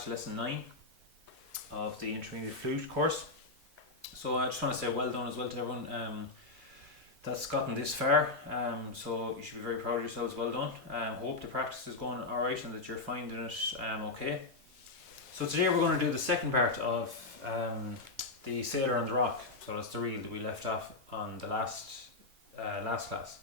back to lesson 9 of the intermediate flute course. So I just want to say well done as well to everyone that's gotten this far. So you should be very proud of yourselves. Well done. Hope the practice is going alright and that you're finding it okay. So today we're going to do the second part of the Sailor on the Rock. So that's the reel that we left off on the last class.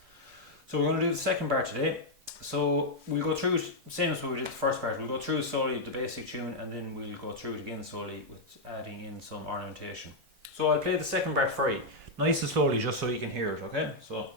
So we're going to do the second part today. So we'll go through it same as we did the first part. We'll go through slowly the basic tune, and then we'll go through it again slowly with adding in some ornamentation. So I'll play the second part for you, nice and slowly, just so you can hear it, okay? So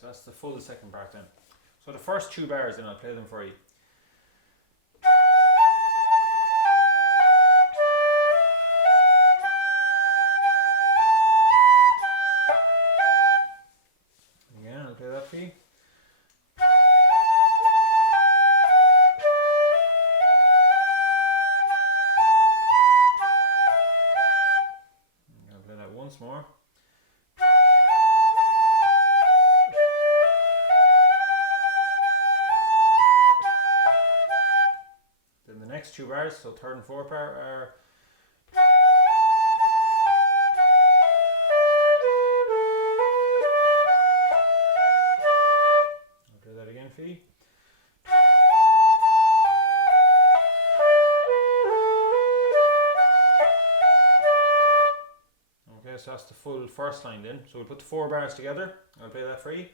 that's the full second part then. So the first 2 bars, then I'll play them for you. Again, I'll play that for you. I'll play that once more. Next 2 bars, so third and fourth bar are I'll play that again for you. Okay, so that's the full first line then. So we'll put the 4 bars together. I'll play that for you.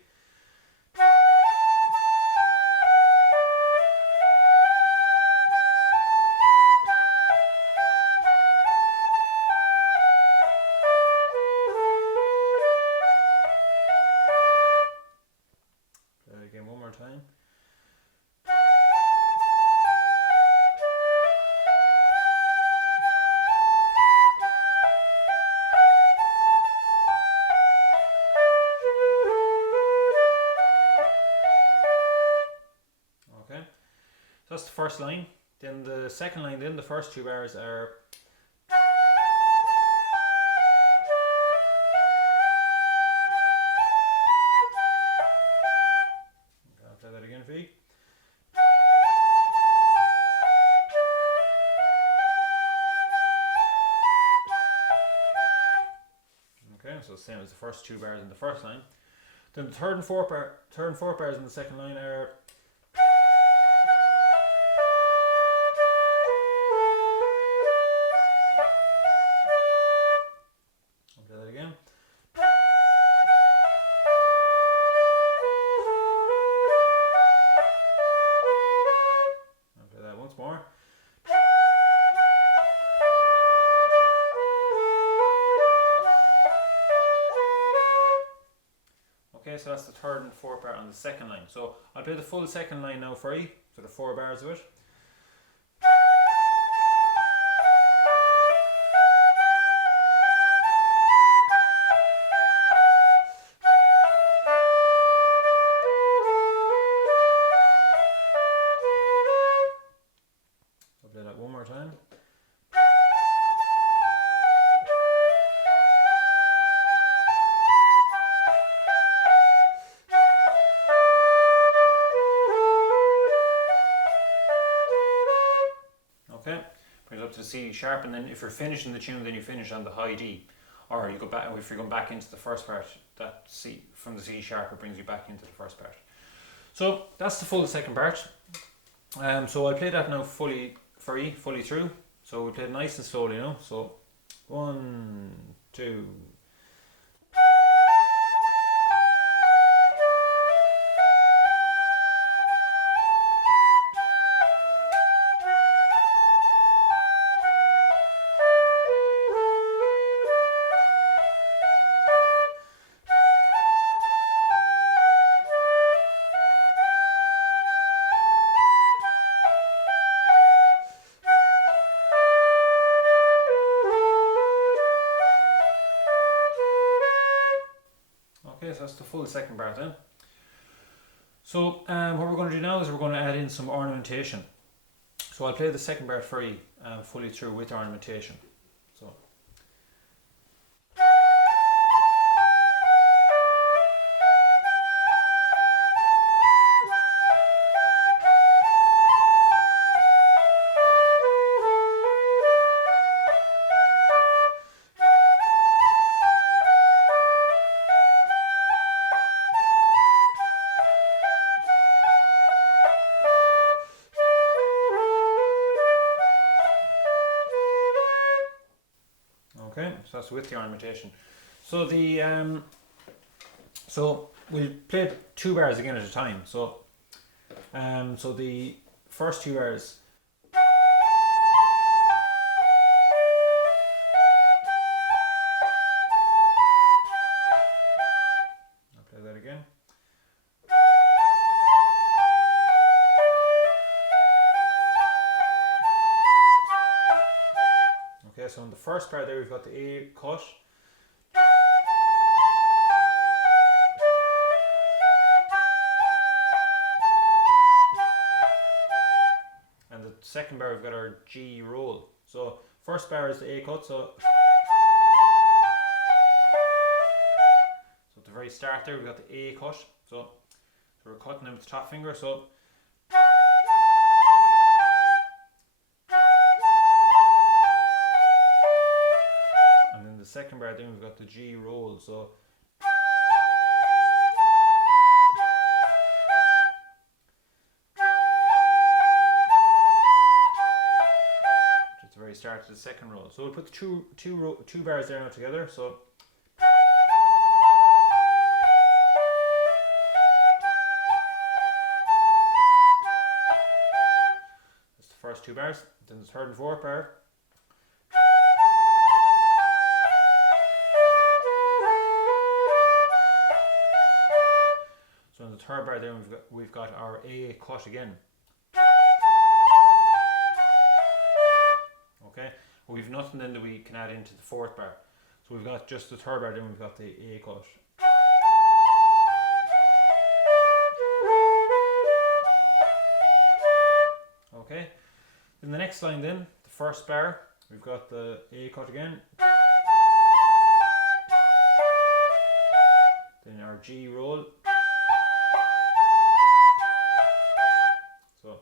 Time. Okay, so that's the first line. Then the second line, then the first 2 bars are for you. Okay, so same as the first 2 bars in the first line. Then the third and fourth bars in the second line are I'll play that again. More. Okay, so that's the third and fourth bar on the second line. So I'll play the full second line now for you, so the 4 bars of it. I'll play that one more time. Okay, brings up to the C sharp, and then if you're finishing the tune, then you finish on the high D, or you go back. If you're going back into the first part, that C from the C sharp, it brings you back into the first part. So that's the full second part. So I'll play that now fully for you, fully through. So we play it nice and slowly, you know. So 1, 2. Okay, so that's the full second bar then. So what we're going to do now is we're going to add in some ornamentation. So I'll play the second bar for you fully through with ornamentation. So. Okay, so that's with the ornamentation. So the so we'll play 2 bars again at a time. So so the first 2 bars. I'll play that again. Okay, so in the first bar there we've got the A cut. And the second bar we've got our G roll. So first bar is the A cut, so at the very start there we've got the A cut. So we're cutting it with the top finger, so the second bar then we've got the G roll, so at the very start of the second roll. So we'll put the two bars there now together. So that's the first 2 bars. Then the third and fourth bar. So in the third bar there we've got our A cut again. Okay, well, we've nothing then that we can add into the fourth bar. So we've got just the third bar, then we've got the A cut. Okay, in the next line then, the first bar, we've got the A cut again. Then our G roll. So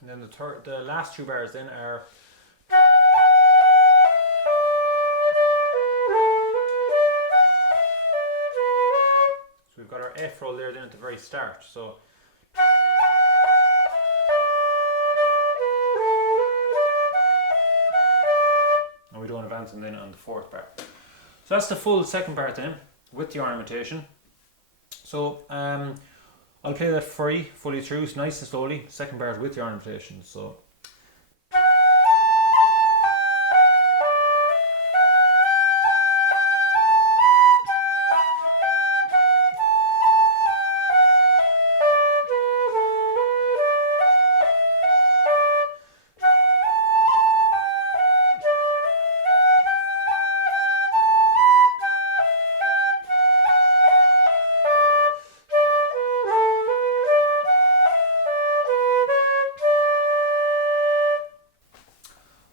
and then the last 2 bars then are so we've got our F roll there then at the very start. So and we don't advance them then on the fourth bar. So that's the full second part then with the ornamentation. So I'll play that fully through, nice and slowly. Second bar with the ornamentation. So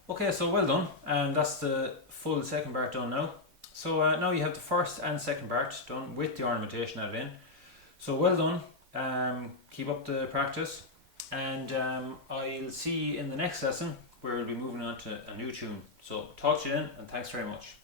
okay, so well done, and that's the full second part done now. So now you have the first and second part done with the ornamentation added in. So well done, keep up the practice, and I'll see you in the next lesson where we'll be moving on to a new tune. So talk to you then, and thanks very much.